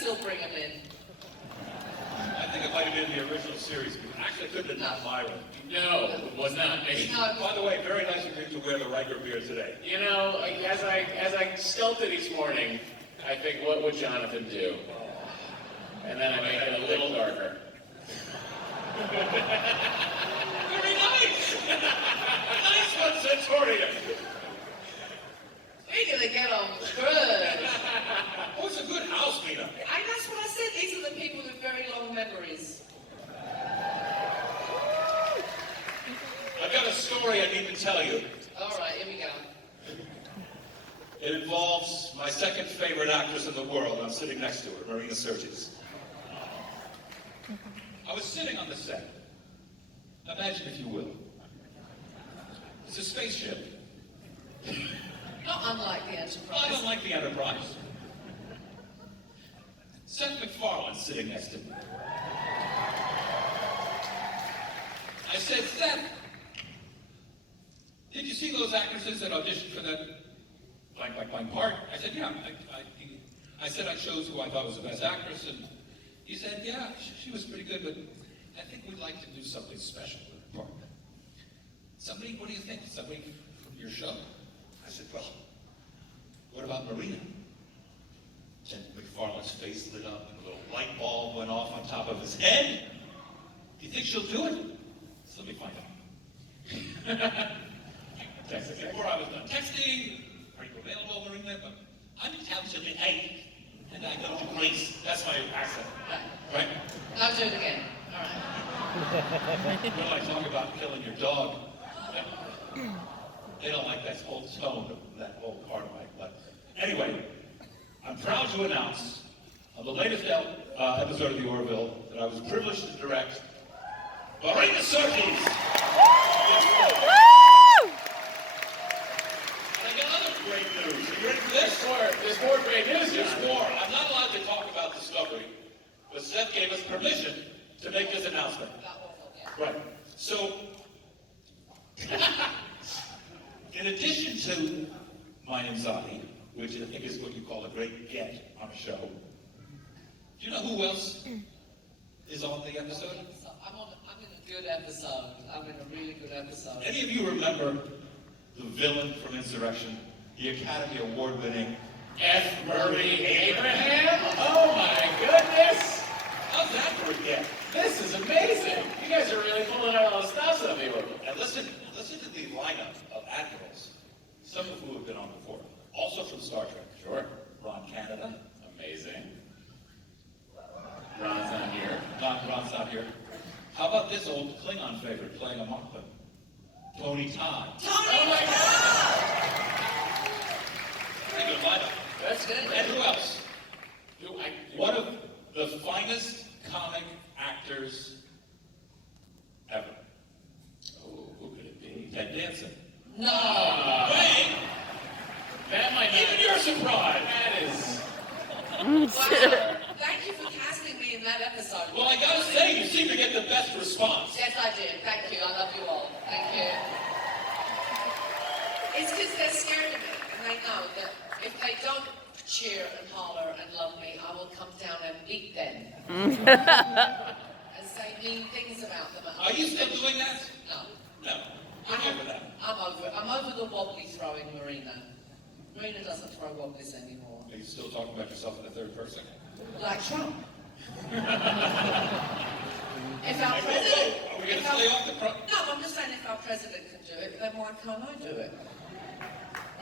still bring him in. I think it might have been the original series. Actually, it couldn't have been Myron. No, it was not me. No, By the way, very nice of you to wear the Riker beard today. You know, as I sculpted each morning, I think, what would Jonathan do? And then I make it a little darker. Very nice! Nice one, Centurion! we're gonna get on good. Oh, it's a good house, Mina. That's what I said. These are the people with very long memories. I've got a story I need to tell you. All right, here we go. It involves my second favorite actress in the world. I'm sitting next to her, Marina Sirtis. I was sitting on the set. Imagine, if you will. It's a spaceship. Not unlike the Enterprise. Not unlike the Enterprise. Seth MacFarlane's sitting next to me. I said, Seth, did you see those actresses that auditioned for that blank part? I said, yeah. I said I chose who I thought was the best actress, and he said, yeah, she was pretty good, but I think we'd like to do something special with her part. Somebody, what do you think? Somebody from your show? I said, well, what about Marina? And MacFarlane's face lit up, and a little light bulb went off on top of his head. Do you think she'll do it? So let me find out. Before I was done texting, are you available, Marina? But I'm in town till the 8th, and I go to Greece. That's my accent, right? I'll do it again. All right. When I talk about killing your dog, they don't like that whole tone of that whole part of my life. Anyway, I'm proud to announce on the latest episode of the Orville that I was privileged to direct Marina Sirtis. And I got other great news. Are you ready for this? There's more great news. There's more. I'm not allowed to talk about Discovery, but Seth gave us permission to make this announcement. Right. So, in addition to my Imzadi, which I think is what you call a great get on a show, do you know who else is on the episode? I'm in a good episode. I'm in a really good episode. Any of you remember the villain from Insurrection, the Academy Award-winning F. Murray Abraham? Oh my goodness! How's that for a get? This is amazing! You guys are really pulling out all the stops on me with it. And listen to the lineup of admirals, some of who have been on before. Also from Star Trek. Sure. Ron Canada. Amazing. Ron's not here. Ron's not here. How about this old Klingon favorite playing among them? Tony Todd. Tony! Oh my God! Pretty good lineup. That's good. And who else? Who, One of the finest comic actors ever. Oh, who could it be? Ted Danson. No! Wait! That might not. Even you're surprised! That is. Wow. Thank you for casting me in that episode. Well, I gotta say, you seem to get the best response. Yes, I did. Thank you. I love you all. Thank you. It's because they're scared of me, and they know that if they don't cheer and holler and love me, I will come down and beat them. And say mean things about them. Are you still doing that? No. No. I'm over that. I'm over it. I'm over the wobbly throwing Marina. Marina doesn't throw wobblies anymore. Are you still talking about yourself in the third person? Like Trump. If our Are president... we going to stay off the front? No, I'm just saying if our president can do it, then why can't I do it?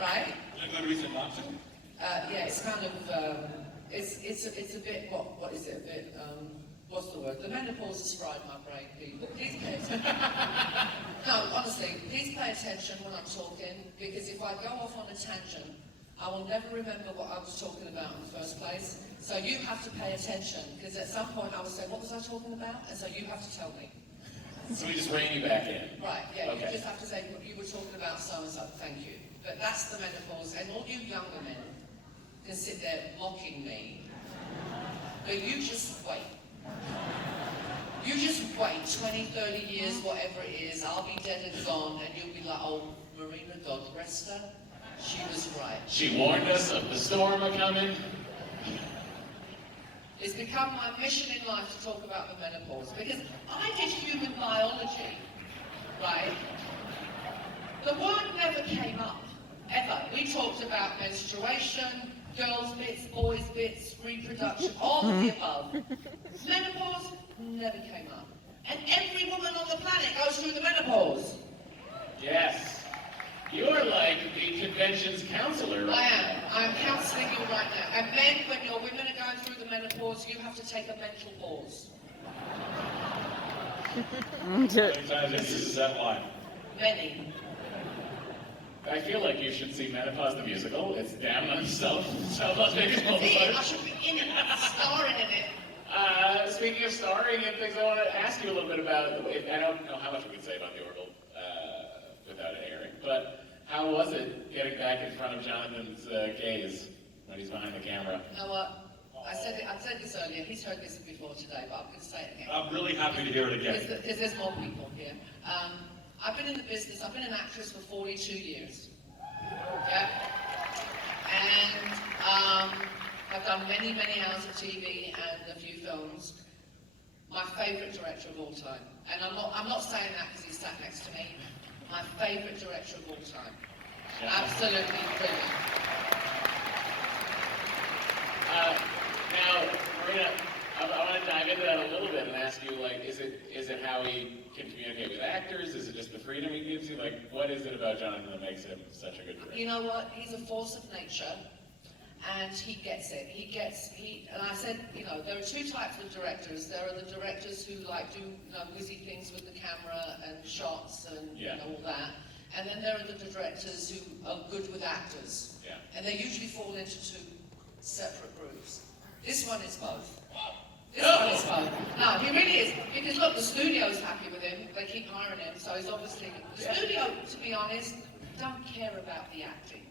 Right? Is there a good reason not to? Yeah, it's kind of, it's a bit, what is it, a bit, what's the word? The menopause has fried my brain, people. Please pay attention. No, honestly, please pay attention when I'm talking, because if I go off on a tangent, I will never remember what I was talking about in the first place. So you have to pay attention, because at some point I will say, what was I talking about? And so you have to tell me. So we just rein you back in. Right, yeah, Okay. you just have to say, you were talking about so-and-so, thank you. But that's the menopause, and all you younger men can sit there mocking me, but you just wait. You just wait 20, 30 years, whatever it is, I'll be dead and gone, and you'll be like, oh, Marina, God rest her, she was right. She warned us of the storm a-coming. It's become my mission in life to talk about the menopause because I did human biology, right? The word never came up, ever. We talked about menstruation, girls' bits, boys' bits, reproduction, all of the above. Menopause never came up. And every woman on the planet goes through the menopause. Yes. You're like the convention's counselor right I am. now. I'm counselling you right now. And men, when your women are going through the menopause, you have to take a mental pause. How many times have you used that line? Many. I feel like you should see Menopause the musical. It's damn on South Las Vegas See, Boulevard. I should be in it, starring in it. Speaking of starring and things, I want to ask you a little bit about, I don't know how much we can say about the Orville without it airing, but how was it getting back in front of Jonathan's gaze when he's behind the camera? You know what? I said this earlier, he's heard this before today, but I'm going to say it again. I'm really happy to hear it again. Because there's more people here. I've been in the business, I've been an actress for 42 years. Yeah? And I've done many, many hours of TV and a few films. My favourite director of all time. And I'm not saying that because he's sat next to me. My favourite director of all time. Yeah. Absolutely brilliant. Now, Marina, I want to dive into that a little bit and ask you, like, is it how he can communicate with actors? Is it just the freedom he gives you? Like, what is it about Jonathan that makes him such a good director? You know what? He's a force of nature, and he gets it. And I said, you know, there are two types of directors. There are the directors who like do, you know, whizzy things with the camera and shots and you know, all that. And then there are the directors who are good with actors. Yeah. And they usually fall into two separate groups. This one is both. This one is both. No, he really is. Because look, the studio's happy with him. They keep hiring him, so he's obviously... The studio, to be honest, don't care about the acting.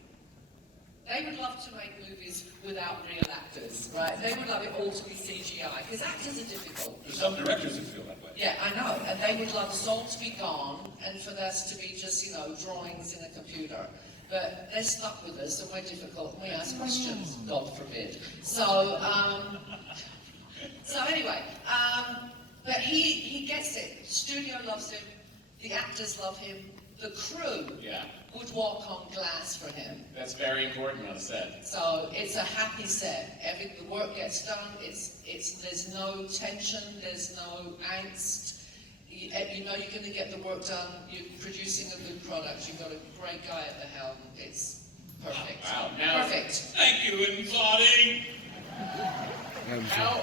They would love to make movies without real actors, right? They would love it all to be CGI, because actors are difficult. There's some directors who feel that way. Yeah, I know. And they would love us all to be gone, and for us to be just, you know, drawings in a computer. But they're stuck with us, and we're difficult, and we ask questions, God forbid. So anyway, but he gets it. The studio loves him, the actors love him, the crew would walk on glass for him. That's very important on a set. So it's a happy set. The work gets done. There's no tension. There's no angst. You know you're going to get the work done. You're producing a good product. You've got a great guy at the helm. It's perfect. Wow. Now, perfect. Thank you, Imzadi. how